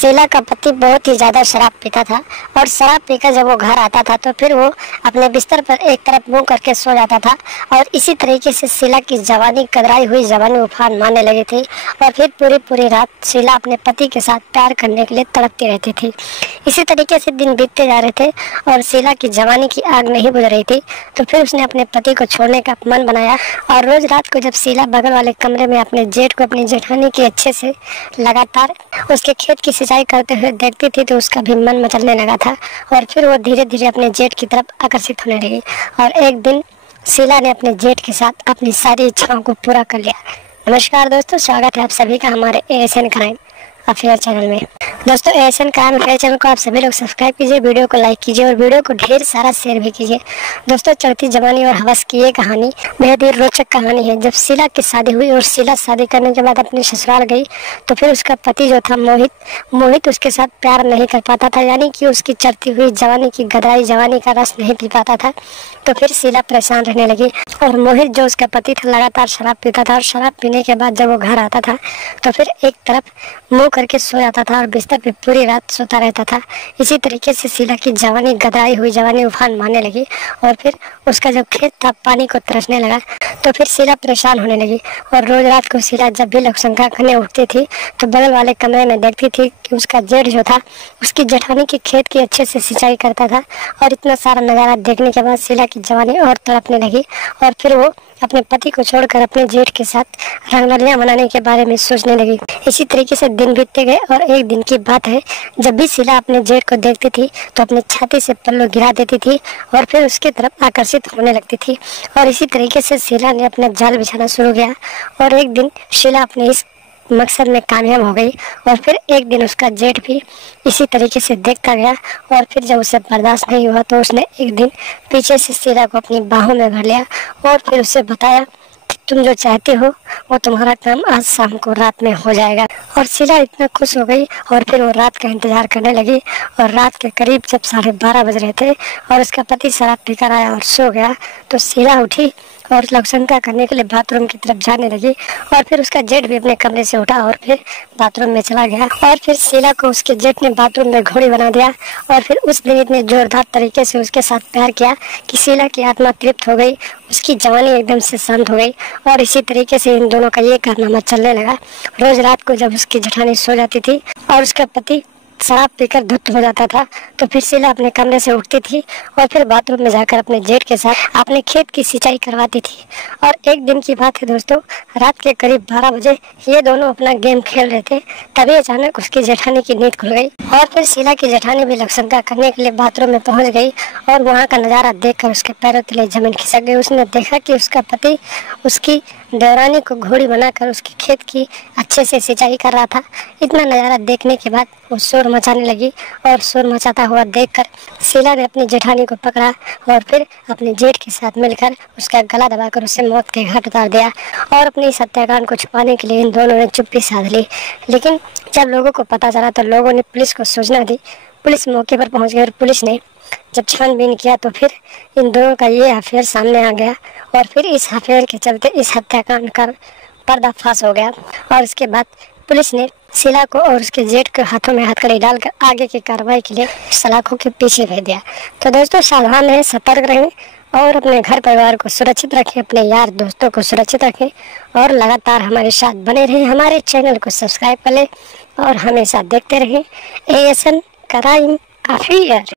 शीला का पति बहुत ही ज़्यादा शराब पीता था और शराब पीकर जब वो घर आता था तो फिर वो अपने बिस्तर पर एक तरफ मुंह करके सो जाता था। और इसी तरीके से शीला की जवानी, कदराई हुई जवानी उफान मारने लगी थी और फिर पूरी पूरी रात शीला अपने पति के साथ प्यार करने के लिए तड़पती रहती थी। इसी तरीके से दिन बीतते जा रहे थे और शीला की जवानी की आग नहीं बुझ रही थी, तो फिर उसने अपने पति को छोड़ने का मन बनाया। और रोज रात को जब शीला बगल वाले कमरे में अपने जेठ को, अपनी जेठानी की अच्छे से लगातार उसके खेत की सिंचाई करते हुए देखती थी तो उसका भी मन मचलने लगा था और फिर वो धीरे धीरे अपने जेठ की तरफ आकर्षित होने लगी। और एक दिन शीला ने अपने जेठ के साथ अपनी सारी इच्छाओं को पूरा कर लिया। नमस्कार दोस्तों, स्वागत है आप सभी का हमारे ASN क्राइम अफेयर चैनल में। दोस्तों, ASN क्राइम अफेयर चैनल को आप सभी लोग सब्सक्राइब कीजिए, वीडियो को लाइक कीजिए और वीडियो को ढेर सारा शेयर भी कीजिए। दोस्तों, चढ़ती जवानी और हवस की ये कहानी बेहद ही रोचक कहानी है। जब शीला की शादी हुई और शीला शादी करने के बाद अपने ससुराल गई तो फिर उसका पति जो था मोहित उसके साथ प्यार नहीं कर पाता था, यानी कि उसकी चढ़ती हुई जवानी की गदराई जवानी का रस नहीं पी पाता था। तो फिर शीला परेशान रहने लगी और मोहित जो उसका पति था लगातार शराब पीता था और शराब पीने के बाद जब वो घर आता था तो फिर एक तरफ मुंह करके सो जाता था और बिस्तर पे पूरी रात सोता रहता था। इसी तरीके से शीला की जवानी, गदराई हुई जवानी उफान मारने लगी और फिर उसका जब खेत था पानी को तरसने लगा तो फिर शीला परेशान होने लगी। और रोज रात को शीला जब भी लोग शंका करने उठती थी तो बगल वाले कमरे में देखती थी कि उसका जेठ जो था उसकी जेठानी की खेत की अच्छे से सिंचाई करता था। और इतना सारा नज़ारा देखने के बाद शीला की जवानी और तड़पने लगी और फिर वो अपने पति को छोड़कर अपने जेठ के साथ रंगोलियां बनाने के बारे में सोचने लगी। इसी तरीके से दिन बीतते गए और एक दिन की बात है, जब भी शीला अपने जेठ को देखती थी तो अपनी छाती से पल्लू गिरा देती थी और फिर उसकी तरफ आकर्षित होने लगती थी। और इसी तरीके से शीला ने अपना जाल बिछाना शुरू किया और एक दिन शीला अपने इस मकसद में कामयाब हो गई। और फिर एक दिन उसका जेठ भी इसी तरीके से देखता गया और फिर जब उसे बर्दाश्त नहीं हुआ तो उसने एक दिन पीछे से शीला को अपनी बाहों में भर लिया और फिर उसे बताया कि तुम जो चाहते हो वो तुम्हारा काम आज शाम को रात में हो जाएगा। और शीला इतना खुश हो गई और फिर वो रात का इंतजार करने लगी। और रात के करीब जब 12:30 बज रहे थे और उसका पति शराब पीकर आया और सो गया तो शीला उठी और लघुशंका करने के लिए बाथरूम की तरफ जाने लगी। और फिर उसका जेठ भी अपने कमरे से उठा और फिर बाथरूम में चला गया। और फिर शीला को उसके जेठ ने बाथरूम में घोड़ी बना दिया और फिर उस दिन इतने जोरदार तरीके से उसके साथ प्यार किया कि शीला की आत्मा तृप्त हो गई, उसकी जवानी एकदम से शांत हो गई। और इसी तरीके से इन दोनों का ये कारनामा चलने लगा। रोज रात को जब उसकी जेठानी सो जाती थी और उसका पति शराब पीकर धुत हो जाता था तो फिर शीला अपने कमरे से उठती थी और फिर बाथरूम में जाकर अपने जेठ के साथ अपने खेत की सिंचाई करवाती थी। और एक दिन की बात है दोस्तों, रात के करीब 12 बजे ये दोनों अपना गेम खेल रहे थे, तभी अचानक उसकी जेठानी की नींद खुल गई। और फिर शीला की जेठानी भी लघुशंका करने के लिए बाथरूम में पहुंच गई और वहाँ का नज़ारा देखकर उसके पैरों तले जमीन खिसक गई। उसने देखा कि उसका पति उसकी देवरानी को घोड़ी बनाकर उसके खेत की अच्छे से सिंचाई कर रहा था। इतना नज़ारा देखने के बाद वो शोर मचाने लगी और शोर मचाता हुआ देखकर शीला ने अपनी जेठानी को पकड़ा और फिर अपने जेठ के साथ मिलकर उसका गला दबाकर उसे मौत के घाट उतार दिया। और अपने इस हत्याकांड को छुपाने के लिए इन दोनों ने चुप्पी साध ली। लेकिन जब लोगों को पता चला तो लोगों ने पुलिस को सूचना दी। पुलिस मौके पर पहुँच गई और पुलिस ने जब छानबीन किया तो फिर इन दोनों का ये अफेयर सामने आ गया और फिर इस अफेयर के चलते इस हत्याकांड का पर्दाफाश हो गया। और उसके बाद पुलिस ने शीला को और उसके जेठ के हाथों में हथकड़ी डालकर आगे की कार्रवाई के लिए सलाखों के पीछे भेज दिया। तो दोस्तों, सावधान रहें, सतर्क रहें और अपने घर परिवार को सुरक्षित रखें, अपने यार दोस्तों को सुरक्षित रखें और लगातार हमारे साथ बने रहें। हमारे चैनल को सब्सक्राइब कर लें और हमेशा देखते रहें ASN क्राइम अफेयर।